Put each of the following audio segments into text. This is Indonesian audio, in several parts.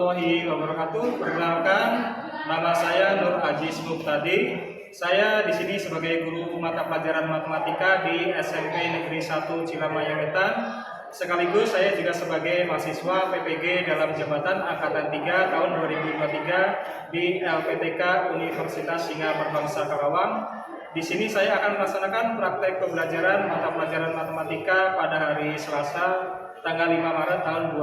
warahmatullahi wabarakatuh. Perkenalkan, nama saya Nur Aziz Muftadi. Saya di sini sebagai guru mata pelajaran matematika di SMP Negeri 1 Cilamaya Wetan. Sekaligus saya juga sebagai mahasiswa PPG dalam jabatan Angkatan 3 tahun 2023 di LPTK Universitas Singa Berbangsa Karawang. Di sini saya akan melaksanakan praktek pembelajaran mata pelajaran matematika pada hari Selasa tanggal 5 Maret tahun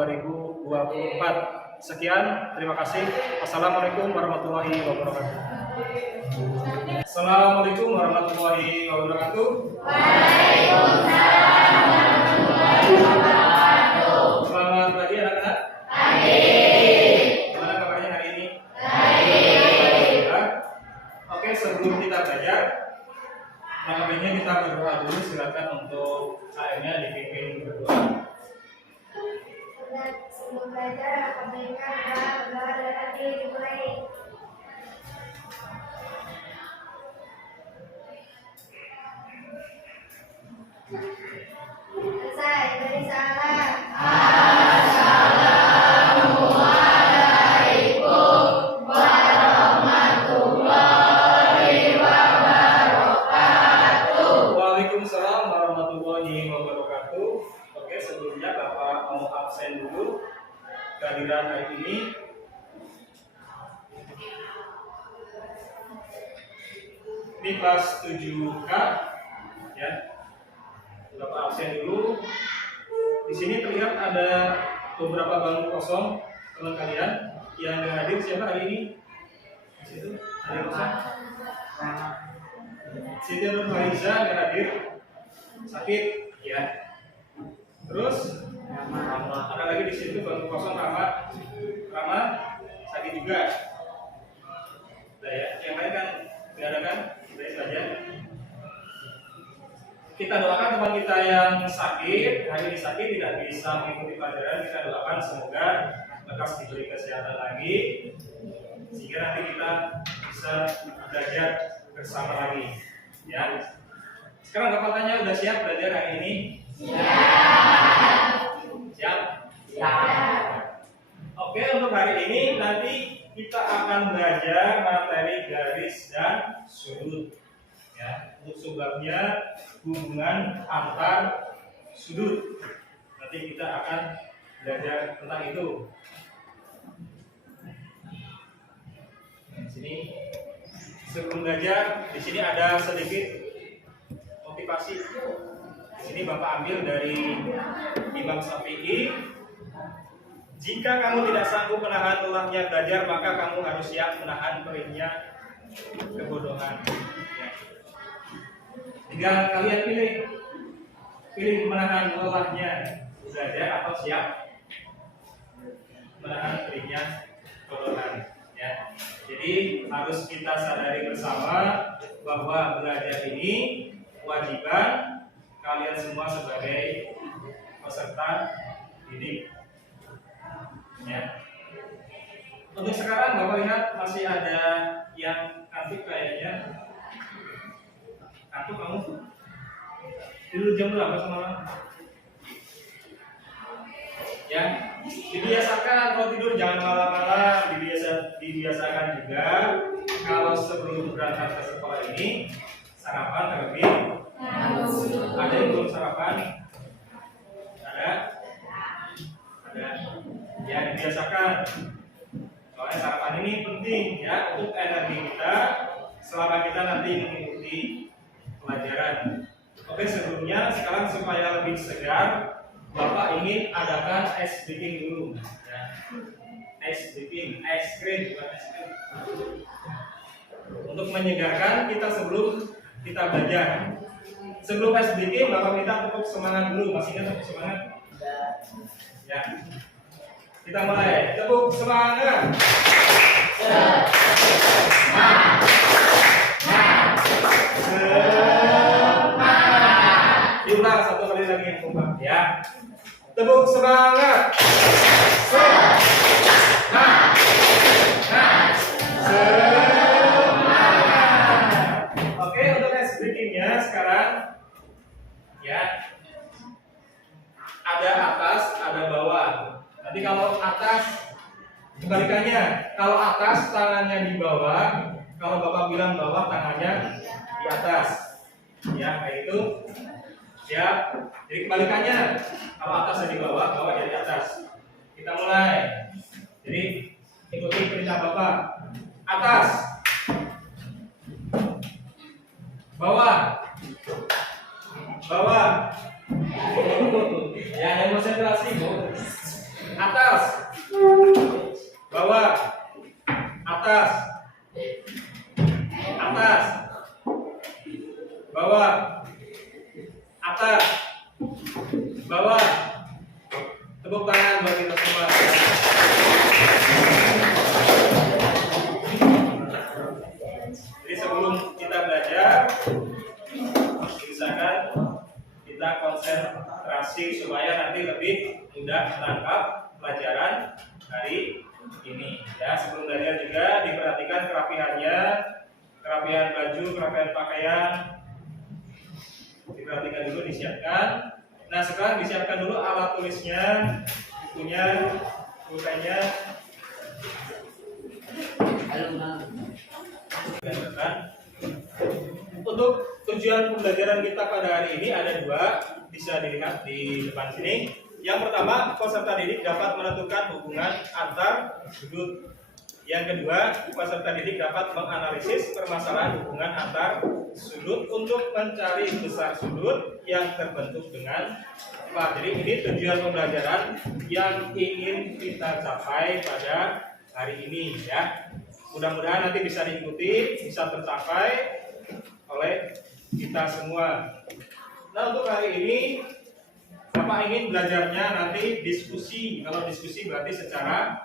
2024. Sekian, terima kasih. Assalamualaikum warahmatullahi wabarakatuh. Assalamualaikum warahmatullahi wabarakatuh. Waalaikumsalam warahmatullahi wabarakatuh. Selamat pagi anak-anak. Pagi. Gimana kabarnya hari ini? Baik. Oke, sebelum kita belajar, makanya kita berdoa dulu. Silakan untuk airnya dipimpin berdoa. Sebelum belajar, apabila berdoa dan dimulai. Selesai, beri salam. Assalamualaikum warahmatullahi wabarakatuh. Waalaikumsalam warahmatullahi wabarakatuh. Oke, sebelumnya Bapak mau absen dulu kehadiran hari ini. Ini kelas 7K ya. Bapak absen dulu. Di sini terlihat ada beberapa bangku kosong teman kalian yang nggak hadir. Siapa hari ini? Di situ ada kosong. Siti Nur Fariza nggak hadir, sakit ya. Terus ada lagi di situ bangku kosong Rama sakit juga. Nah, ya, yang lain kan nggak ada kan? Saya saja. Kita doakan teman kita yang sakit, hari ini sakit tidak bisa mengikuti pelajaran. Kita doakan semoga lekas diberi kesehatan lagi, sehingga nanti kita bisa belajar bersama lagi. Ya. Sekarang Bapak tanya, udah siap belajar hari ini? Siap. Oke, untuk hari ini nanti kita akan belajar materi garis dan sudut. Ya, untuk sebabnya hubungan antar sudut. Nanti kita akan belajar tentang itu. Nah, di sini sebelum belajar, di sini ada sedikit motivasi. Di sini Bapak ambil dari Imam Syafi'i. Jika kamu tidak sanggup menahan lelahnya belajar, maka kamu harus siap menahan perihnya kebodohan. Ya. Tinggal kalian pilih menahan lelahnya belajar atau siap menahan perihnya kebodohan. Ya. Jadi harus kita sadari bersama bahwa belajar ini kewajiban kalian semua sebagai peserta didik. Ya. Untuk sekarang Bapak lihat masih ada yang kantuk kayaknya. Kantuk kamu? Tidur jam berapa semalam? Ya, dibiasakan kalau tidur jangan malam-malam. Dibiasakan juga kalau sebelum berangkat ke sekolah ini sarapan terlebih. Ada yang belum sarapan? Ada? Ya, dibiasakan. Soalnya sarapan ini penting ya untuk energi kita selama kita nanti mengikuti pelajaran. Oke, sebelumnya sekarang supaya lebih segar, Bapak ingin adakan ice breaking dulu. Ya. Ice breaking, ice cream bukan ice cream. Untuk menyegarkan kita sebelum kita belajar. Sebelum ice breaking, Bapak minta tepuk semangat dulu. Masih ingat tepuk semangat? Ya. Kita mulai. Tepuk semangat. Semangat. Diulang satu kali lagi yang kompak ya. Tepuk semangat. Semangat. Semangat. Oke, untuk ice breakingnya sekarang ya. Ada atas, ada bawah. Nanti kalau atas Kebalikannya, kalau atas tangannya di bawah, kalau Bapak bilang bawah tangannya di atas. Ya, kayak itu. Ya. Jadi kebalikannya, kalau atasnya di bawah, bawahnya di atas. Kita mulai. Jadi ikuti perintah Bapak. Atas. Bawah. Bawah. Ya, yang konsentrasi, Bu. Atas. Bawah. Atas. Atas. Bawah. Atas. Bawah. Tepuk tangan buat kita semua. Jadi sebelum kita belajar, usahakan kita konsentrasi supaya nanti lebih mudah menangkap pelajaran hari ini. Ya, sebelum belajar juga diperhatikan kerapihannya, kerapihan baju, kerapihan pakaian, diperhatikan dulu, disiapkan. Nah, sekarang disiapkan dulu alat tulisnya, bukunya, pulpennya. Untuk tujuan pembelajaran kita pada hari ini ada dua, bisa dilihat di depan sini. Yang pertama, peserta didik dapat menentukan hubungan antar sudut. Yang kedua, peserta didik dapat menganalisis permasalahan hubungan antar sudut untuk mencari besar sudut yang terbentuk dengan apa. Jadi ini tujuan pembelajaran yang ingin kita capai pada hari ini, ya. Mudah-mudahan nanti bisa diikuti, bisa tercapai oleh kita semua. Nah, untuk hari ini Bapak ingin belajarnya nanti diskusi. Kalau diskusi berarti secara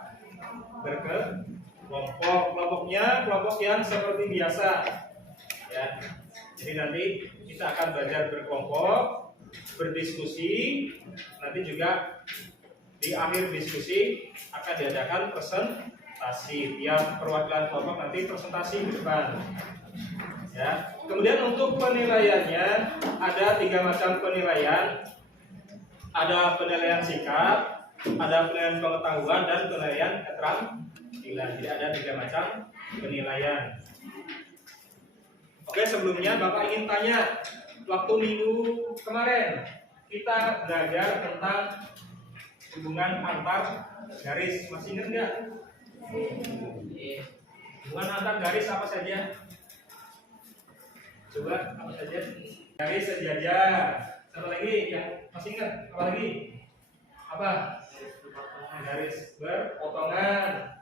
berkelompok. Kelompoknya kelompok yang seperti biasa, ya. Jadi nanti kita akan belajar berkelompok, berdiskusi. Nanti juga di akhir diskusi akan diadakan presentasi. Tiap perwakilan kelompok nanti presentasi di depan. Ya. Kemudian untuk penilaiannya ada 3 macam penilaian. Ada penilaian sikap, ada penilaian pengetahuan, dan penilaian keterampilan. Jadi ada 3 macam penilaian. Oke, sebelumnya Bapak ingin tanya, waktu minggu kemarin kita belajar tentang hubungan antar garis. Masih ingat nggak? Hubungan antar garis apa saja? Coba apa saja? Garis sejajar. Satu lagi yang masih ingat, apa lagi? Apa? Garis berpotongan.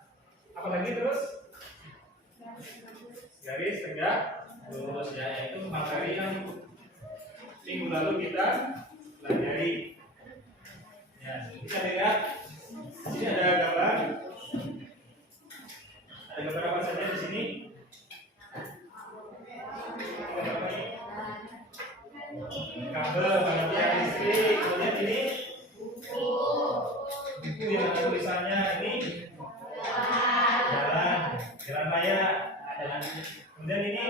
Apa lagi terus? Garis tegak lurus, ya. Itu materi yang minggu lalu kita pelajari. Ya, bisa dilihat. Di sini ada gambar. Ada gambar apa saja di sini? Kabel, pengertian listrik, kemudian ini buku yang ada tulisannya, ini jalan raya, kemudian ini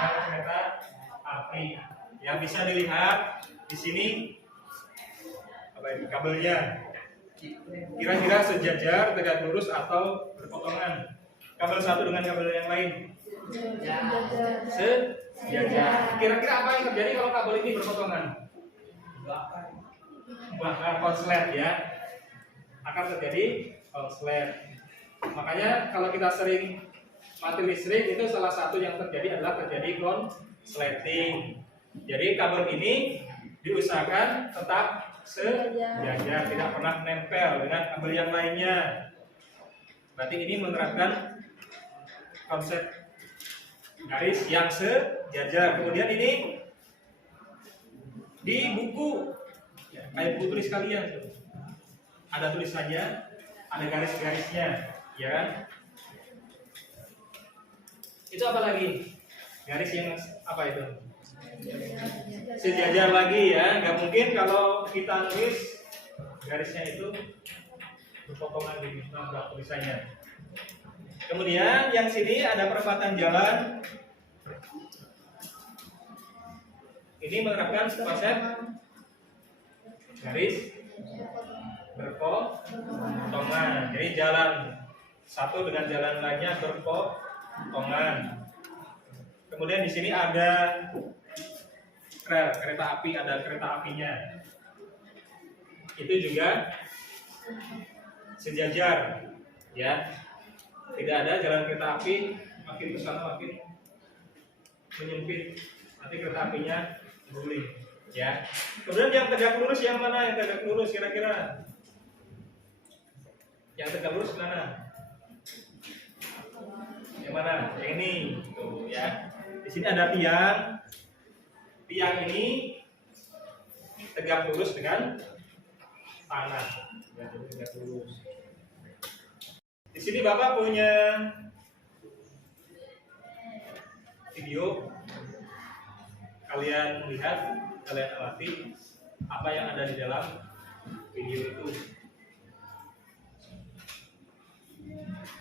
kereta api. Yang bisa dilihat di sini apa ini kabelnya? Kira-kira sejajar, tegak lurus, atau berpotongan? Kabel satu dengan kabel yang lain sejajar. Kira-kira apa yang terjadi kalau kabel ini berpotongan? Bakar konslet, ya. Akan terjadi konslet. Makanya kalau kita sering mati listrik, itu salah satu yang terjadi adalah terjadi konsleting. Jadi kabel ini diusahakan tetap sejajar, tidak pernah nempel dengan kabel yang lainnya. Berarti ini menerapkan konsep garis yang sejajar. Kemudian ini di buku, ya, kayak buku tulis kalian, ada tulisannya, ada garis-garisnya, ya kan? Itu apa lagi? Garis yang apa itu? Sejajar lagi, ya. Nggak mungkin kalau kita nulis garisnya itu berpotongan di nambah tulisannya. Kemudian yang sini ada perempatan jalan. Ini menerapkan konsep garis berpotongan. potongan. Jadi jalan satu dengan jalan lainnya berpotongan. Kemudian di sini ada kereta api, ada kereta apinya. Itu juga sejajar, ya. Tidak ada jalan kereta api makin ke sana makin menyempit. Nanti kereta apinya guling, ya. Kemudian yang tegak lurus yang mana? Yang tegak lurus kira-kira? Yang tegak lurus mana? Yang mana? Yang ini, tuh ya. Di sini ada tiang. Tiang ini tegak lurus dengan tanah. Ya, tegak lurus. Di sini Bapak punya video. Kalian lihat, kalian amati apa yang ada di dalam video itu.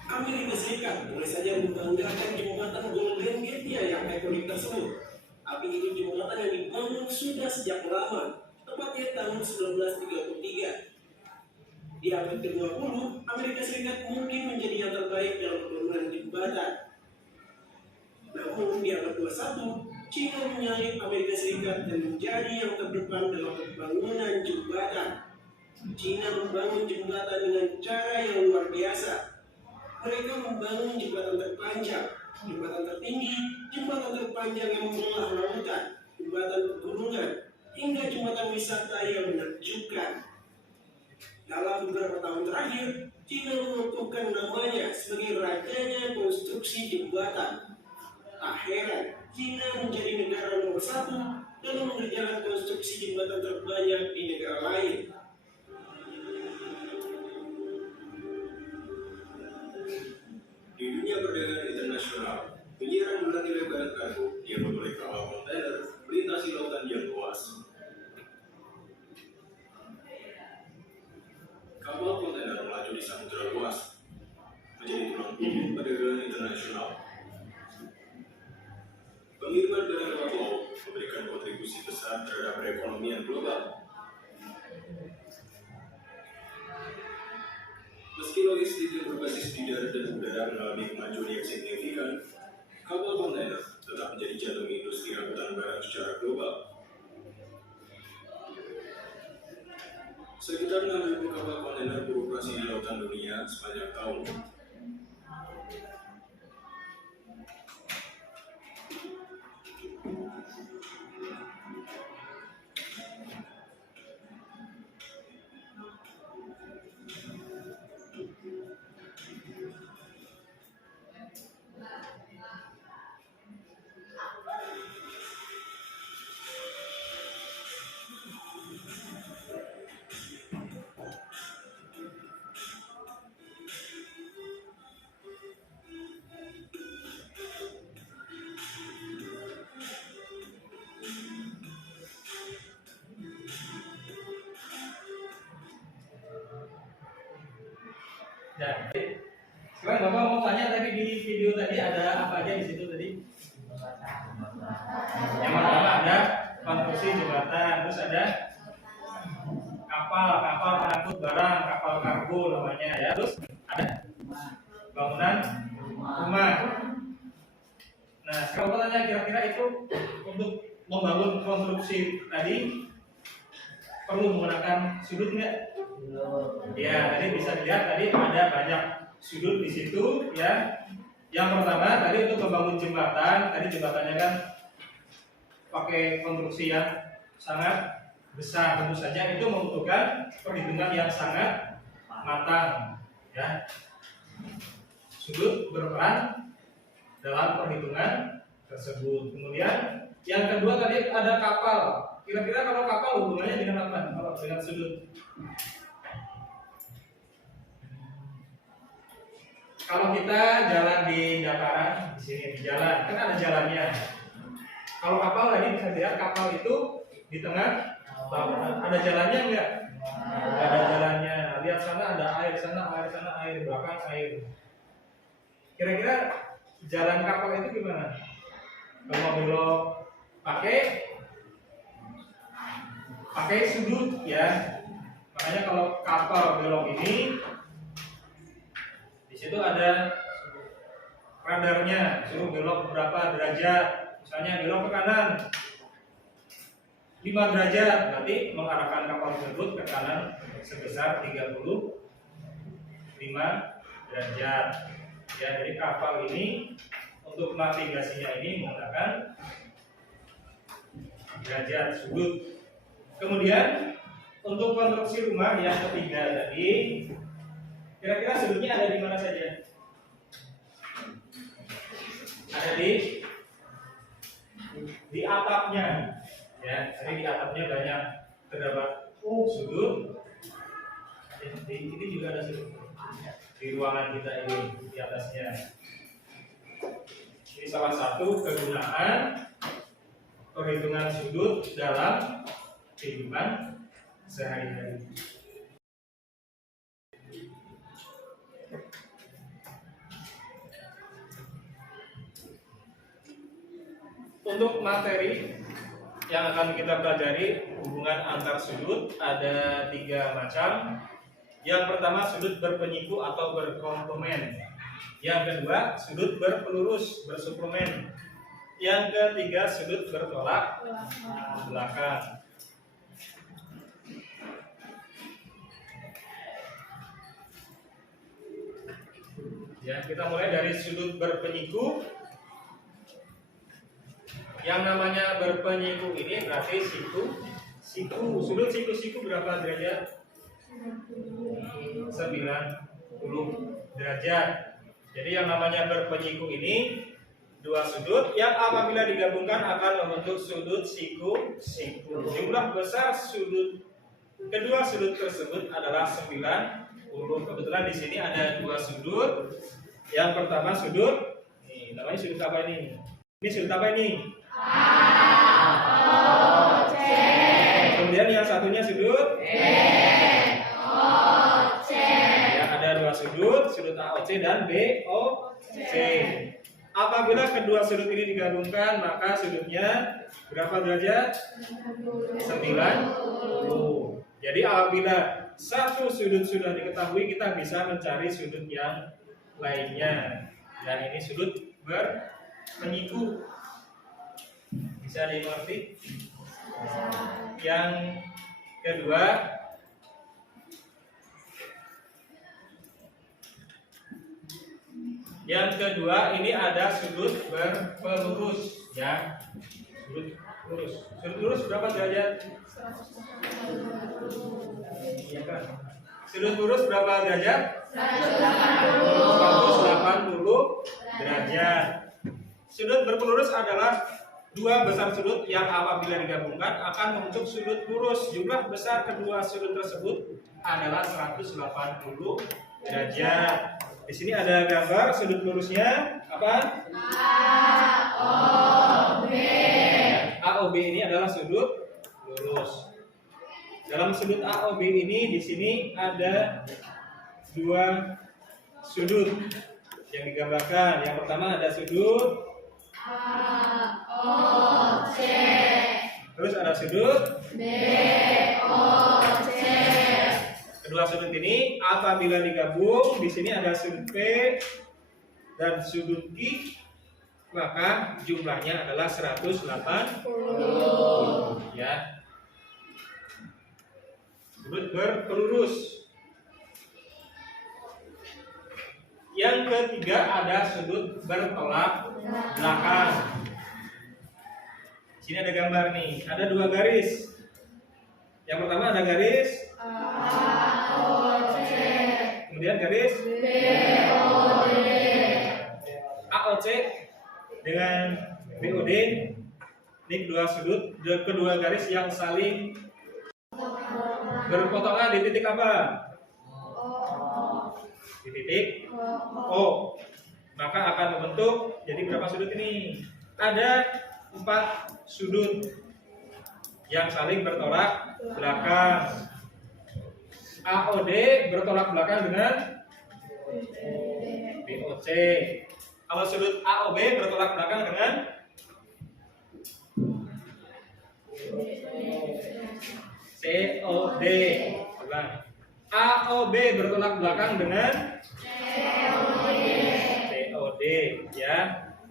Amerika Serikat mulai saja membanggakan jembatan Golden Gate-nya yang ikonik tersebut. Tapi itu jembatan yang dibangun sudah sejak lama, tepatnya tahun 1933. Di abad ke-20, Amerika Serikat mungkin menjadi yang terbaik dalam pembangunan jembatan. Namun di abad 21, China menyalip Amerika Serikat dan menjadi yang terdepan dalam pembangunan jembatan. China membangun jembatan dengan cara yang luar biasa. Mereka membangun jembatan terpanjang, jembatan tertinggi, jembatan terpanjang yang membelah lautan, jembatan pegunungan, hingga jembatan wisata yang menakjubkan. Dalam beberapa tahun terakhir, China mengukuhkan namanya sebagai rajanya konstruksi jembatan. Tak heran, China menjadi negara nomor 1 dalam mengerjakan konstruksi jembatan terbanyak di negara lain. Di dunia perdagangan internasional, penyiaran bernilai barang kargo diatur oleh kapal kontainer melintasi lautan yang luas. Kapal kontainer melaju di samudera luas, menjadi tulang punggung perdagangan internasional. Pengiriman barang lewat laut memberikan kontribusi besar terhadap perekonomian global. Meski logistik yang berbasis di darat dan udara mengalami kemajuan yang signifikan, kapal kontainer tetap menjadi jantung industri angkutan barang secara global. Sekitar 6.000 kapal kontainer beroperasi di lautan dunia sepanjang tahun. Ya, sekarang Bapak mau tanya tadi di video tadi ada apa aja di situ tadi? Yang pertama ada konstruksi jembatan, terus ada kapal pengangkut barang, kapal kargo namanya ya. Terus ada bangunan rumah. Nah, sekarang Bapak tanya kira-kira itu untuk membangun konstruksi tadi perlu menggunakan sudut nggak? Ya, tadi bisa dilihat tadi ada banyak sudut di situ ya. Yang pertama tadi untuk membangun jembatan, tadi jembatannya kan pakai konstruksi yang sangat besar, tentu saja itu membutuhkan perhitungan yang sangat matang ya. Sudut berperan dalam perhitungan tersebut. Kemudian yang kedua tadi ada kapal. Kira-kira kalau kapal hubungannya dengan apa? Kalau dengan sudut. Kalau kita jalan di dataran, di sini di jalan, kan ada jalannya. Kalau kapal tadi bisa dilihat kapal itu di tengah lautan. Ada jalannya enggak? Ada jalannya. Lihat sana ada air, sana air, belakang air. Kira-kira jalan kapal itu gimana? Kalau mau belok pakai sudut ya. Makanya kalau kapal belok ini, di situ ada radarnya, suruh belok berapa derajat. Misalnya belok ke kanan 5 derajat, berarti mengarahkan kapal tersebut ke kanan sebesar 35 derajat. Ya, jadi kapal ini untuk navigasinya ini menggunakan derajat sudut. Kemudian untuk konstruksi rumah yang ketiga tadi, kira-kira sudutnya ada di mana saja? Ada di atapnya, ya. Jadi di atapnya banyak terdapat sudut. Ini juga ada sudut di ruangan kita ini di atasnya. Ini salah satu kegunaan perhitungan sudut dalam kehidupan sehari-hari. Untuk materi yang akan kita pelajari, hubungan antar sudut ada 3 macam. Yang pertama sudut berpenyiku atau berkomplement. Yang kedua sudut berpelurus bersuplemen. Yang ketiga sudut bertolak belakang. Ya, kita mulai dari sudut berpenyiku. Yang namanya berpenyiku ini berarti siku. Sudut siku berapa derajat? 90 derajat. Jadi yang namanya berpenyiku ini 2 sudut yang apabila digabungkan akan membentuk sudut siku. Jumlah besar kedua sudut tersebut adalah 90. Kebetulan di sini ada 2 sudut. Yang pertama sudut, nih, namanya sudut apa ini? Ini sudut apa ini? AOC. Kemudian yang satunya sudut BOC. Ya, ada 2 sudut AOC dan BOC. Apabila kedua sudut ini digabungkan, maka sudutnya berapa derajat? 90. Jadi apabila satu sudut sudah diketahui, kita bisa mencari sudut yang lainnya. Dan ini sudut berpenyiku. Bisa dimengerti? Yang kedua, ini ada sudut berpelurus, ya. Sudut lurus berapa derajat? 180. Iya kan? Sudut lurus berapa derajat? 180 derajat. Sudut berpelurus adalah 2 besar sudut yang apabila digabungkan akan membentuk sudut lurus. Jumlah besar kedua sudut tersebut adalah 180 derajat. Di sini ada gambar sudut lurusnya apa? AOB. AOB ini adalah sudut lurus. Dalam sudut AOB ini di sini ada 2 sudut yang digambarkan. Yang pertama ada sudut AOC. Terus ada sudut BOC. Kedua sudut ini apabila digabung, di sini ada sudut P dan sudut Q, maka jumlahnya adalah 180. Ya. Sudut berpelurus. Yang ketiga ada sudut bertolak belakang. Sini ada gambar nih, ada 2 garis. Yang pertama ada garis AOC, kemudian garis BOD. AOC dengan BOD ini 2 sudut, kedua garis yang saling berpotongan di titik apa? Di titik O. Maka akan membentuk jadi berapa sudut ini? Ada 4 sudut yang saling bertolak belakang. AOD bertolak belakang dengan BOC. Kalau sudut AOB bertolak belakang dengan COD. ulang. AOB bertolak belakang dengan COD, ya.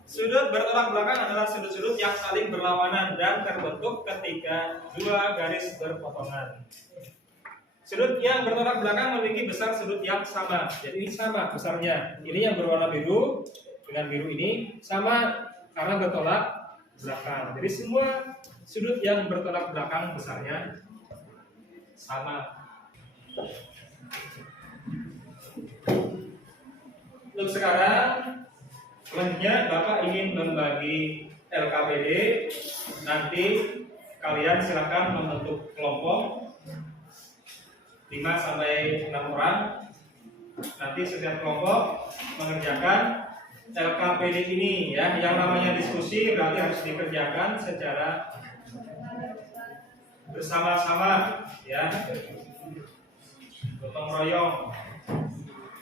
Sudut bertolak belakang adalah sudut-sudut yang saling berlawanan dan terbentuk ketika dua garis berpotongan. Sudut yang bertolak belakang memiliki besar sudut yang sama. Jadi ini sama besarnya. Ini yang berwarna biru dengan biru ini sama karena bertolak belakang. Jadi semua sudut yang bertolak belakang besarnya sama. Untuk sekarang, selanjutnya Bapak ingin membagi LKPD. Nanti kalian silakan membentuk kelompok 5 sampai 6 orang. Nanti setiap kelompok mengerjakan LKPD ini, ya. Yang namanya diskusi berarti harus dikerjakan secara bersama-sama, ya. Gotong royong.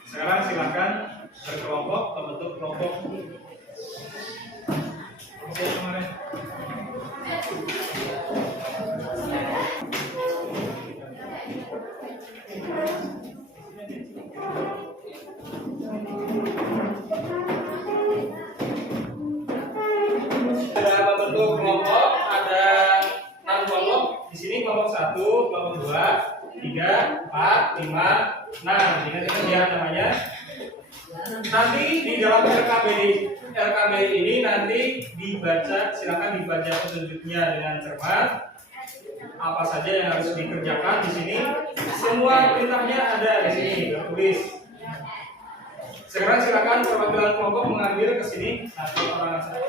Sekarang silakan berkelompok, membentuk kelompok. Kemarin. Sudah membentuk kelompok, ada 6 kelompok. Di sini kelompok 1, kelompok 2, 3, 4, 5, 6. Ingat itu ya namanya. Nanti di dalam LKPD ini nanti dibaca, silakan dibaca petunjuknya dengan cermat. Apa saja yang harus dikerjakan di sini. Semua perintahnya ada di sini tertulis. Sekarang silakan perwakilan kelompok mengambil ke sini. Satu orang saja.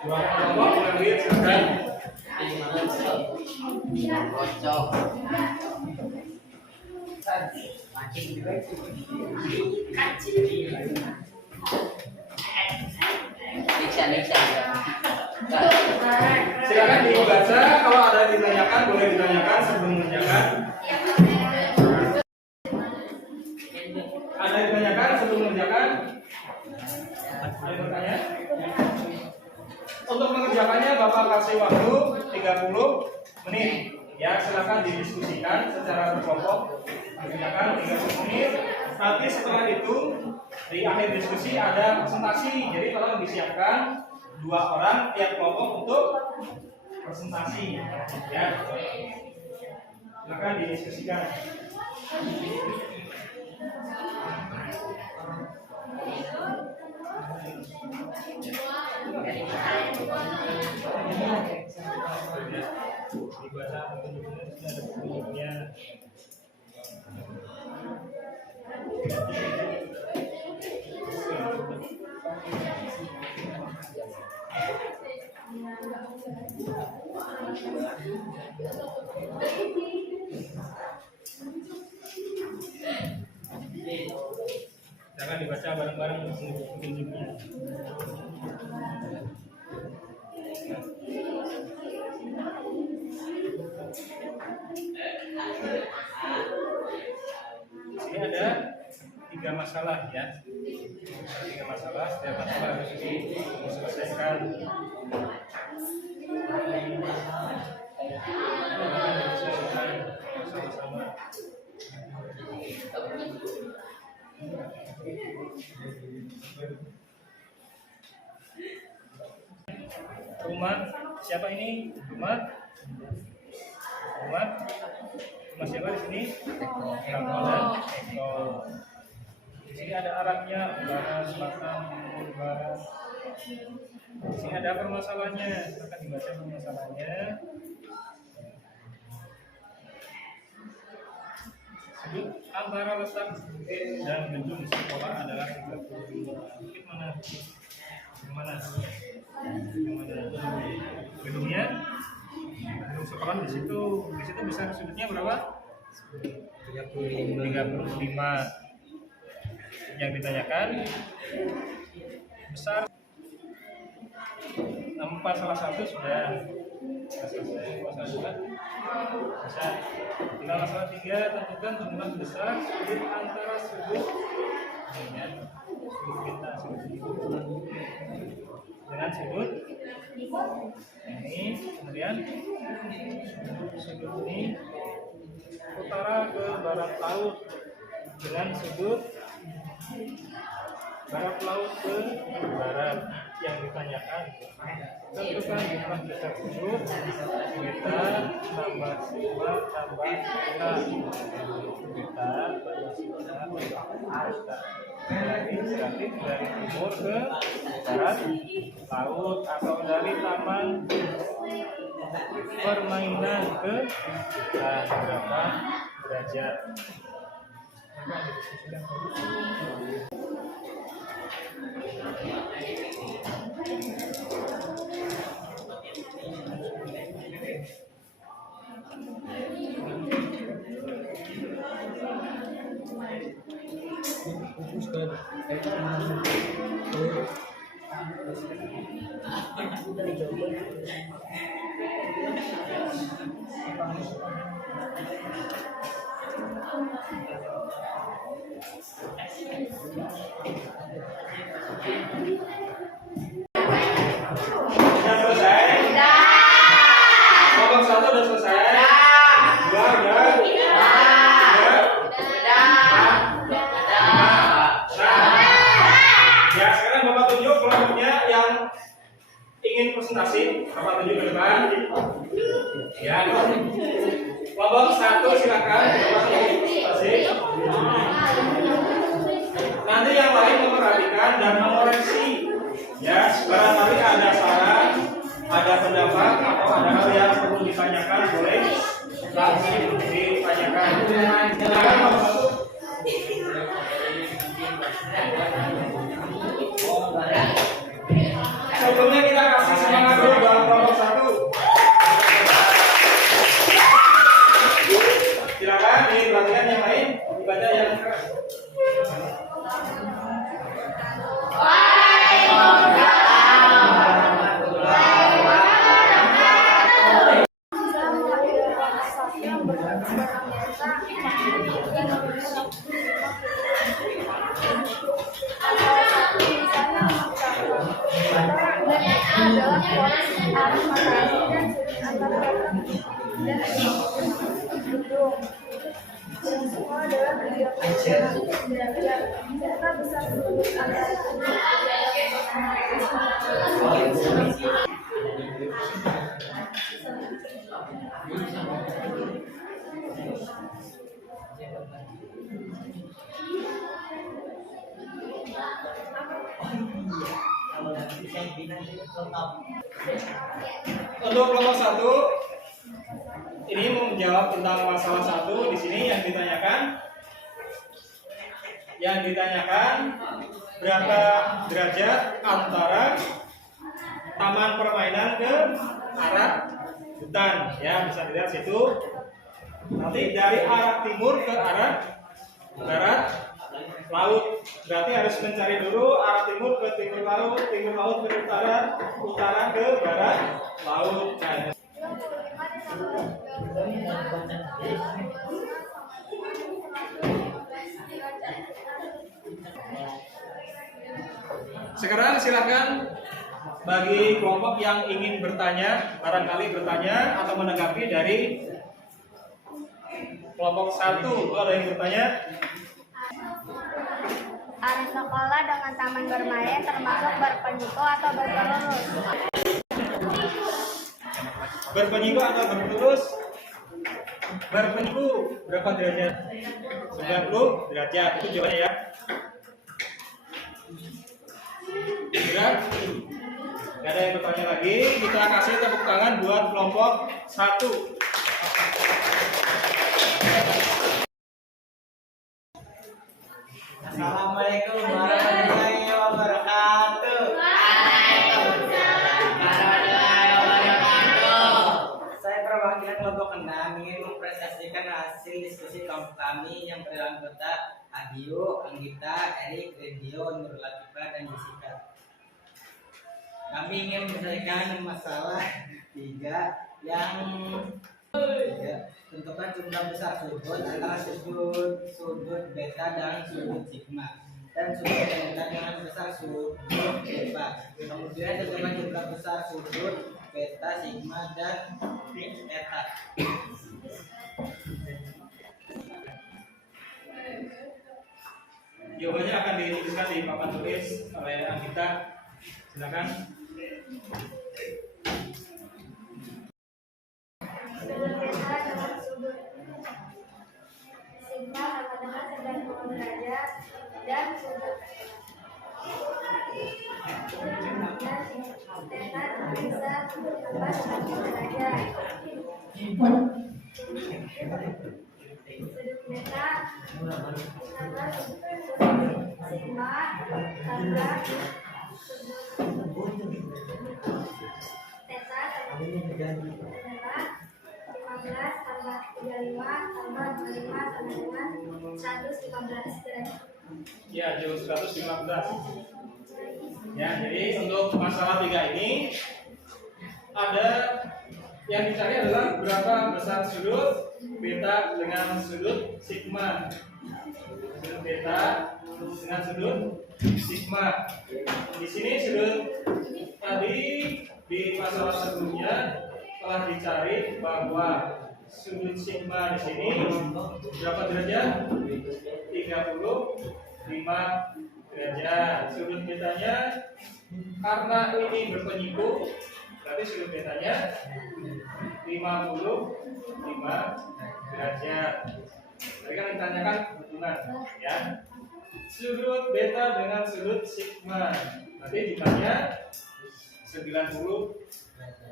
Dua kelompok mengambil, silakan. Silakan dibaca. Kalau ada yang ditanyakan boleh ditanyakan sebelum mengerjakan. Ada yang ditanyakan sebelum mengerjakan? Ada yang bertanya? Untuk mengerjakannya Bapak kasih waktu 30 menit. Ya, silakan didiskusikan secara berkelompok. Dikerjakan 30 menit. Nanti setelah itu di akhir diskusi ada presentasi. Jadi tolong disiapkan 2 orang tiap kelompok untuk presentasi. Ya. Silakan didiskusikan. Dibaca petunjuknya. Jangan dibaca bareng-bareng petunjuknya. Ini ada 3 masalah, ya. 3 masalah, setiap masalah harus diselesaikan. Sama-sama. Rumah siapa ini? Rumah siapa di sini? Eko dan Eko. Di sini ada Arabnya, utara, selatan, timur, barat. Di sini ada permasalahannya. Akan dibaca permasalahannya. Sudut antara letak dan gedung sekolah adalah 32. Mungkin mana? Gedungnya? Gedung sekolah di situ besar sudutnya berapa? 35. Yang ditanyakan besar 4 salah satu sudah selesai. Masalah 2 bisa. Tinggal masalah 3, tentukan jumlah besar sudut antara sudut dengan sudut ini, kemudian sudut ini utara ke barat laut dengan sudut barat laut ke barat. Yang ditanyakan, tentukan jumlah besar sudut beta tambah sigma tambah beta. Beta tambah sigma tambah beta. Jadi berarti dari timur ke barat laut atau dari taman permainan ke berapa derajat. Maka didiskusikan tadi. Sudah selesai? Kelompok 1 sudah selesai? 2 udah? 3? Ya, sekarang Bapak tunjuk kelompoknya yang ingin presentasi. Bapak tunjuk ke depan. Ya, kelompok 1 silakan Bapak presentasi. Nanti yang lain memperhatikan dan mengoreksi. Ya, barangkali ada saran, ada pendapat atau ada hal yang perlu ditanyakan, boleh langsung ditanyakan. Silakan Bapak 1. Sebelumnya kita kasih semangat dulu buat kelompok 1. Silakan diperhatikan yang lain, dibaca yang keras. adalah pola arah matahari dan sudut antara dan gedung. Dan semua adalah 30 derajat. Serta besar sudut antara Untuk kelompok 1 ini menjawab tentang masalah 1 di sini yang ditanyakan berapa derajat antara taman permainan ke arah hutan, ya bisa dilihat situ. Nanti dari arah timur ke arah barat laut, berarti harus mencari dulu arah timur ke timur laut ke utara, utara ke barat laut. Nah, sekarang silakan bagi kelompok yang ingin bertanya, barangkali bertanya atau menanggapi dari kelompok 1. Ada yang bertanya? area sekolah dengan taman bermain termasuk berpenyiku atau bertelurus? Berpenyiku atau bertelurus? Berpenyiku berapa derajat? 90 derajat, itu jawabannya ya. Sudah? Gak ada yang bertanya lagi. Kita kasih tepuk tangan buat kelompok 1. Assalamualaikum warahmatullahi wabarakatuh. Saya perwakilan kelompok 6 ingin mempresentasikan hasil diskusi kelompok kami yang beranggota Adio, Anggita, Erik, Redio, Nur Latifah, dan Jessica. Kami ingin menyelesaikan masalah 3 yang tentukan jumlah besar sudut antara sudut beta dan sudut sigma, dan sudut beta dengan besar sudut beta. Kemudian tentukan jumlah besar sudut beta, sigma, dan eta. Jawabannya akan dituliskan di papan tulis oleh Anggita. Silakan. Sudut beta dengan sudut sigma sama dengan 90 derajat dan sudut theta bisa tambah 90 derajat. Sudut beta tambah sudut sigma tambah sudut theta adalah 15 tambah 35 tambah 25 sama dengan 115 derajat. Ya, jauh 115. Ya, jadi untuk masalah 3 ini ada yang dicari adalah berapa besar sudut beta dengan sudut sigma. Sudut beta dengan sudut sigma. Di sini sudut tadi di masalah sebelumnya telah dicari bahwa sudut sigma di sini berapa derajat? 35 derajat. Sudut betanya karena ini berpenyiku, berarti sudut betanya 55 derajat. Tadi kan ditanyakan hubungan, ya. Sudut beta dengan sudut sigma, berarti jumlahnya 90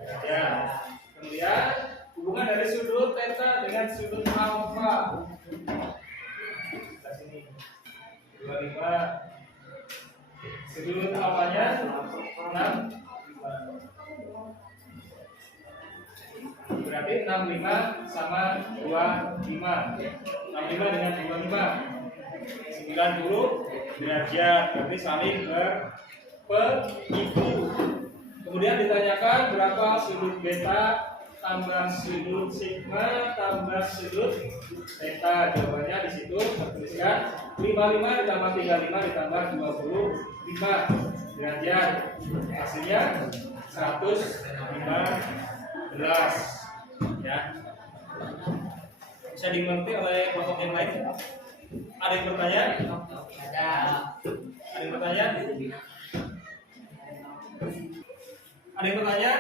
derajat. Kemudian hubungan dari sudut theta dengan sudut alfa. Kita sini 25. Sudut alfanya 6. Berarti 65 sama 25. 65 dengan 25 90 derajat. Berarti saling berpenyiku. Kemudian ditanyakan berapa sudut beta tambah sudut sigma tambah sudut theta. Jawabannya di situ tertuliskan 55 ditambah 35 ditambah 25 derajat. Hasilnya 115. Ya. Bisa dimengerti oleh kelompok yang lain? Ada yang bertanya? Ada. Ada yang bertanya? Ada yang bertanya?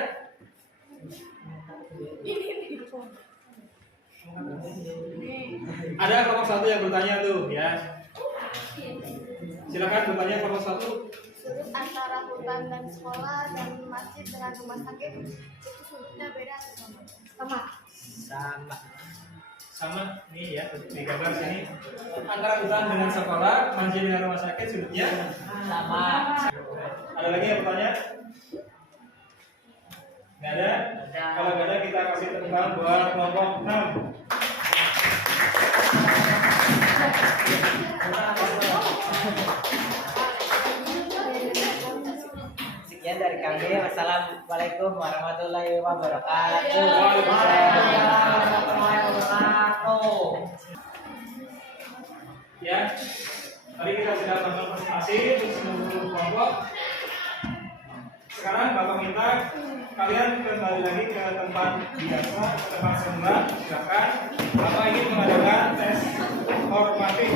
Ada kelompok 1 yang bertanya tuh, ya. Silakan bertanya kelompok 1. Sudut antara hutan dan sekolah dan masjid dengan rumah sakit itu sudutnya beda atau sama? Sama. Sama. Sama nih ya, di gambar sini. Antara hutan dengan sekolah, masjid dengan rumah sakit sudutnya Sama. Ada lagi yang bertanya? Nggak ada? Ada. Kalau nggak ada kita kasih tepuk tangan buat kelompok 6. Sekian dari kami. Wassalamualaikum warahmatullahi wabarakatuh. Waalaikumsalam. Warahmatullahi wabarakatuh. Ya, tadi kita sudah melakukan presentasi untuk seluruh kelompok. Sekarang Bapak minta kalian kembali lagi ke tempat biasa, ke tempat semula. Silakan. Bapak ingin mengadakan tes formatif.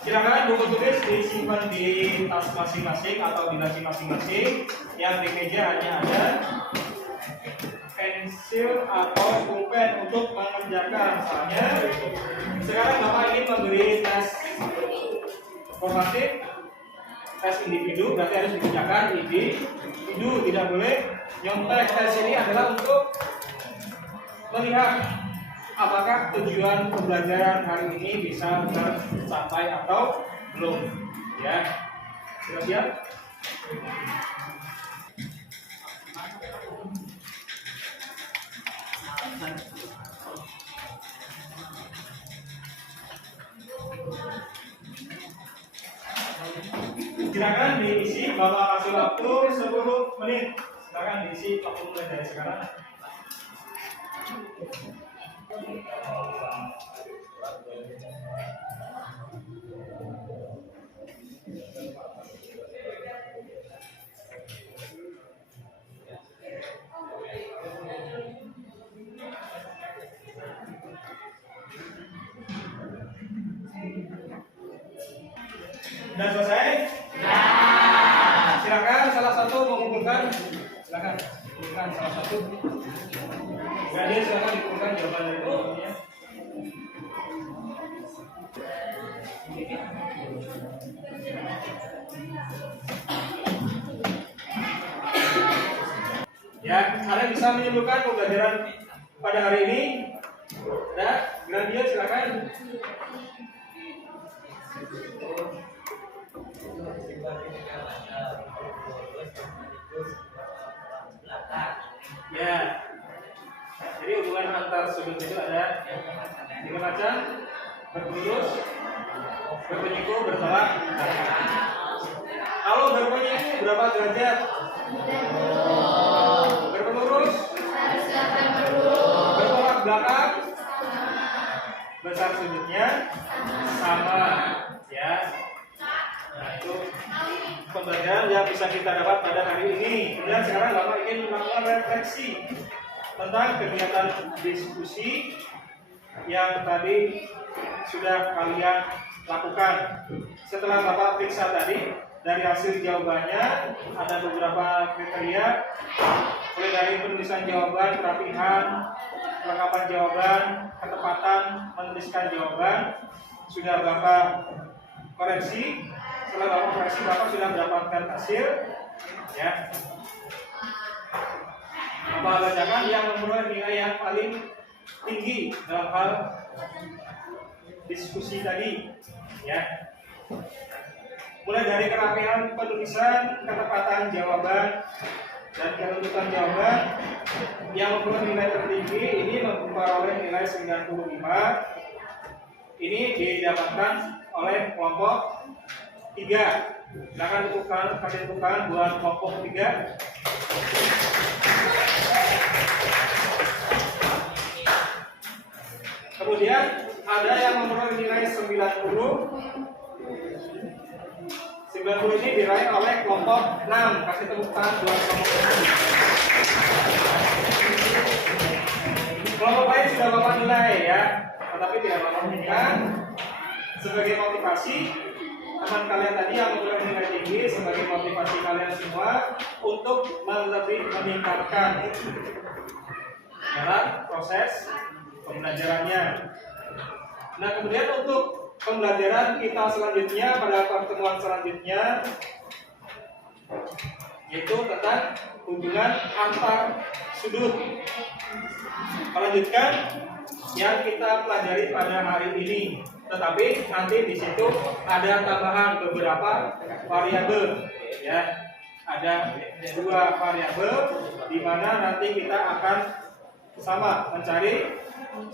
Silakan buku tulis disimpan di tas masing-masing atau di laci masing-masing. Yang di meja hanya ada pensil atau pulpen untuk mengerjakan. Soalnya sekarang Bapak ingin memberi tes formatif, tes individu, berarti harus dikerjakan individu, tidak boleh nyontek. Tes ini adalah untuk melihat apakah tujuan pembelajaran hari ini bisa tercapai atau belum. Ya, sudah siap? Silakan diisi, Bapak kasih waktu 10 menit. Silakan diisi waktu mulai dari sekarang. Sudah selesai? Silakan salah satu mengumpulkan. Silakan kumpulkan salah satu. Jadi silakan dikumpulkan jawaban dari ya. Ya, kalian bisa menyimpulkan pembelajaran pada hari ini. Ada, Grandia silakan. Ya, jadi hubungan antar sudut itu ada tiga macam: berlurus, berpenyiku, bertolak. Kalau berpenyiku berapa derajat? Berlurus, bertolak belakang, besar sudutnya sama, ya. Nah, itu pembelajaran yang bisa kita dapat pada hari ini. Kemudian sekarang Bapak ingin melakukan refleksi tentang kegiatan diskusi yang tadi sudah kalian lakukan. Setelah Bapak periksa tadi, dari hasil jawabannya ada beberapa kriteria, mulai dari penulisan jawaban, kerapihan, kelengkapan jawaban, ketepatan menuliskan jawaban. Sudah Bapak koreksi. Setelah Bapak koreksi, Bapak sudah mendapatkan hasil, ya. Bapak bacakan yang memperoleh nilai yang paling tinggi dalam hal diskusi tadi, ya. Mulai dari kerapihan penulisan, ketepatan jawaban, dan kerunutan jawaban. Yang memperoleh nilai tertinggi ini memperoleh nilai 95. Ini didapatkan oleh kelompok 3. Silakan kalian tentukan buat kelompok 3. Kemudian ada yang memperoleh nilai 90. 90 ini diraih oleh kelompok 6. Kasih tepuk tangan buat kelompok 6. Kelompok lain sudah Bapak nilai, ya, tetapi tidak Bapak berikan sebagai motivasi. Teman kalian tadi yang memperoleh nilai tinggi sebagai motivasi kalian semua untuk lebih meningkatkan dalam proses pembelajarannya. Nah, kemudian untuk pembelajaran kita selanjutnya pada pertemuan selanjutnya yaitu tentang hubungan antar sudut. Melanjutkan yang kita pelajari pada hari ini. Tetapi nanti di situ ada tambahan beberapa variabel, ya. Ada 2 variabel di mana nanti kita akan sama mencari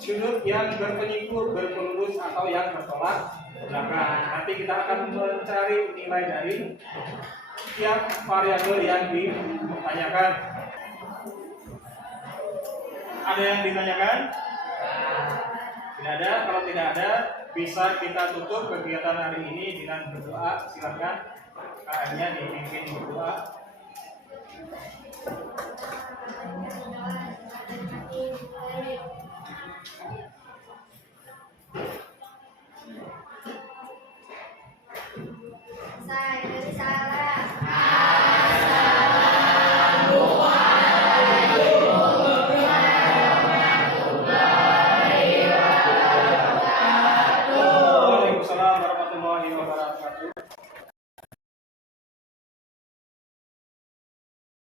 sudut yang berpenyiku, berpelurus atau yang bertolak belakang. Nanti kita akan mencari nilai dari setiap variabel yang ditanyakan. Ada yang ditanyakan? Tidak ada. Kalau tidak ada, bisa kita tutup kegiatan hari ini dengan berdoa. Silakan kalian dipimpin berdoa. Saya dari salah